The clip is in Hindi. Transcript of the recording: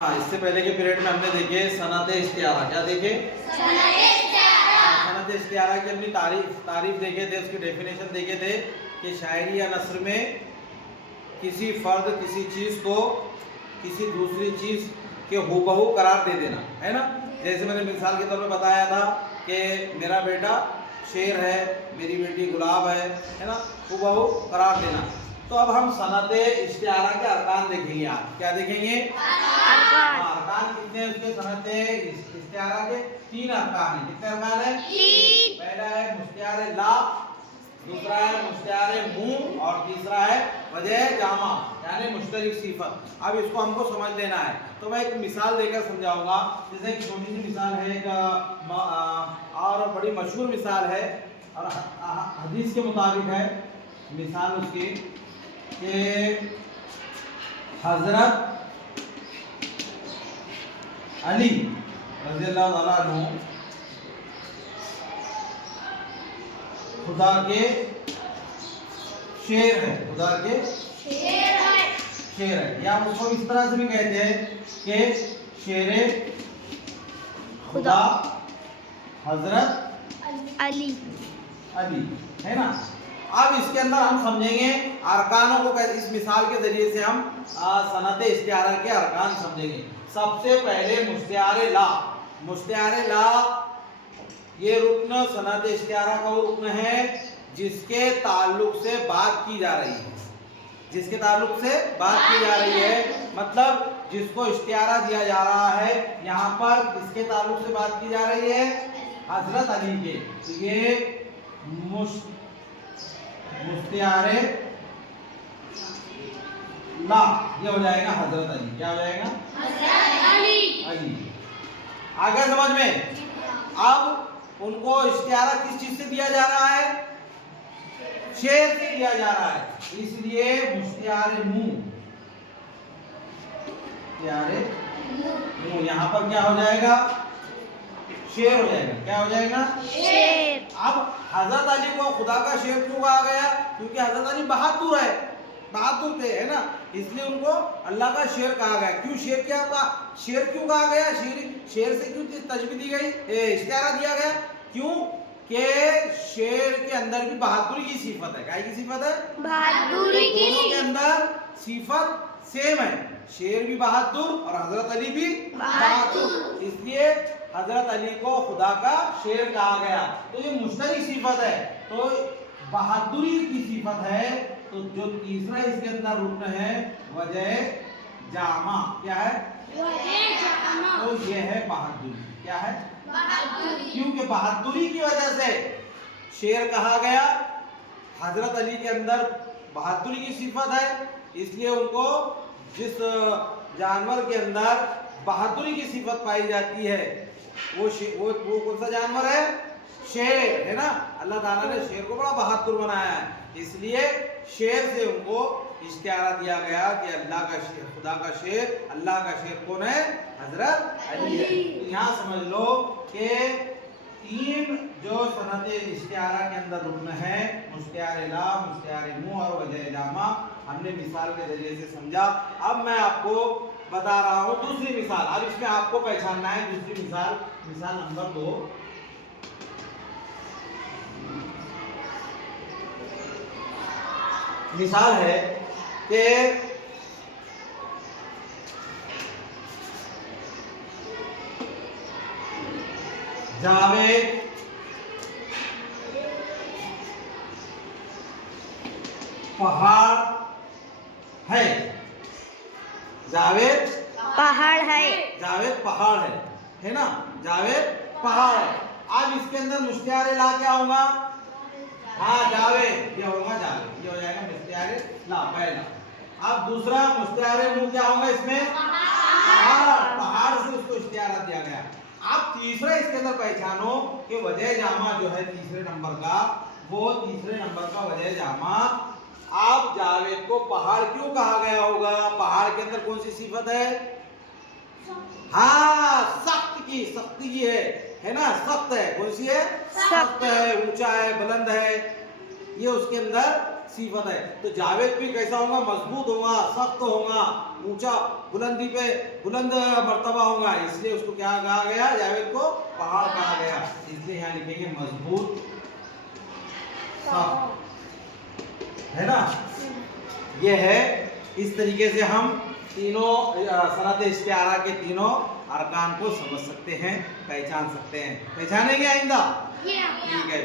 इससे पहले के पीरियड में हमने देखे सनत इस्तिआरा। क्या देखे? सनत इस्तिआरा की अपनी तारीफ देखे थे, उसकी डेफिनेशन देखे थे कि शायरी या नस्र में किसी फर्द किसी चीज़ को किसी दूसरी चीज़ के हूबहू करार दे देना, है ना। जैसे मैंने मिसाल के तौर पे बताया था कि मेरा बेटा शेर है, मेरी बेटी गुलाब है ना, हूबहू करार देना। तो अब हम सनत इस्तिआरा के अरकान देखेंगे। आज क्या देखेंगे? अरकान कितने हैं उसके? सनत इस्तिआरा के 3 अरकान हैं। कितने अरकान हैं? 3। पहला है मुस्तिआरे ला, दूसरा है मुस्तिआरे मुंह और तीसरा है वजह जामा यानी मुश्तरिक सिफत। अब इसको हमको समझ लेना है, तो मैं एक मिसाल देकर समझाऊंगा। जैसे एक छोटी सी मिसाल है, एक और बड़ी मशहूर मिसाल है और हदीस के मुताबिक है मिसाल उसकी कि हजरत अली रज़ियल्लाहु ताला अन्हु खुदा के शेर है, खुदा के शेर है। या उसको इस तरह से भी कहते हैं कि शेरे खुदा हजरत अली है ना। अब इसके अंदर हम समझेंगे अरकानों को। इस मिसाल के जरिए से हम सनत इस्तिआरा के अरकान समझेंगे। सबसे पहले मुस्तिआरे ला ये रुक्न सनत इस्तिआरा का वो रुक्न है जिसके ताल्लुक से बात की जा रही है। जिसके ताल्लुक से बात की जा रही है मतलब जिसको इस्तिआरा दिया जा रहा है, यहाँ पर किसके ताल्लुक से बात की जा रही है? हजरत अली के। तो ये मुस्तिआरे ला ये हो जाएगा हजरत अली। क्या हो जाएगा? हजरत अली। आगे समझ में। अब उनको इस्तिआरा किस चीज से दिया जा रहा है? शेर से दिया जा रहा है, इसलिए मुस्तिआरे मुंह यहाँ पर क्या हो जाएगा? शेर हो जाएगा। क्या हो जाएगा? शेर। अब हजरत अली को खुदा का शेर क्यों कहा गया? क्योंकि हजरत अली बहादुर थे, है ना, इसलिए उनको अल्लाह का शेर कहा गया। क्यों शेर क्या हुआ? शेर क्यों कहा गया? शेर से क्यों तशबीह दी गई, इस्तिआरा दिया गया? क्यों कि शेर के अंदर भी बहादुरी की सिफत है। क्या की सिफत है? बहादुरी की। दोनों के अंदर सिफत सेम है, शेर भी बहादुर और हजरत अली भी बहादुर, इसलिए हजरत अली को खुदा का शेर कहा गया। तो ये मुश्तरिक सिफत है, तो बहादुरी की सिफत है। तो जो तीसरा इसके अंदर रुकन है वजह जामा। क्या है? वजह जामा। तो ये है बहादुरी। क्या है? बहादुरी। क्योंकि बहादुरी की वजह से शेर कहा गया। हजरत अली के अंदर बहादुरी की सिफत है, इसलिए उनको जिस जानवर के अंदर बहादुरी की सिफत पाई जाती है वो कौन सा जानवर है? शेर, है ना। अल्लाह ताला ने शेर को बड़ा बहादुर बनाया है, इसलिए शेर से उनको इस्तिआरा दिया गया कि अल्लाह का शेर, खुदा का शेर, अल्लाह का शेर कौन है? हजरत अली है। तो यहाँ समझ लो कि 3 जो सनत इस्तिआरा के अंदर रुकन है, मुस्तिआरे ला, मुस्तिआरे मुंह और वजह जामा, हमने मिसाल के जरिए से समझा। अब मैं आपको बता रहा हूँ दूसरी मिसाल। अब इसमें आपको पहचानना है दूसरी मिसाल, मिसाल नंबर 2। मिसाल है कि जावेद पहाड़ है। जावेद पहाड़ है ना। जावेद पहाड़ है। अब इसके अंदर मुस्तिआरे ला क्या होगा? हाँ जावेद, ये होगा जावेद, ये हो जाएगा मुस्तिआरे ला पहला। अब दूसरा मुस्तिआरे मुंह क्या होगा? इसमें पहाड़ से उसको इस्तिआरा दिया गया। अब तीसरा इसके अंदर पहचानो कि वजह जामा जो है तीसरे नंबर का, वो तीसरे नंबर का वजह जामा। अब जावेद को पहाड़ क्यों कहा गया होगा? पहाड़ के अंदर कौन सी सिफत है? हाँ सख्ती की है ना, सख्त है। कौन सी है? सख्त है, ऊंचा है, बुलंद है, ये उसके अंदर सिफत है। तो जावेद भी कैसा होगा? मजबूत होगा, सख्त होगा, ऊंचा बुलंदी पे बुलंद मर्तबा होगा, इसलिए उसको क्या कहा गया, जावेद को पहाड़ कहा गया। इसलिए यहाँ लिखेंगे मजबूत है ना। ये है, इस तरीके से हम तीनों सनद इस्तिआरा के तीनों अरकान को समझ सकते हैं, पहचान सकते हैं। पहचानेंगे आइंदा? ठीक है।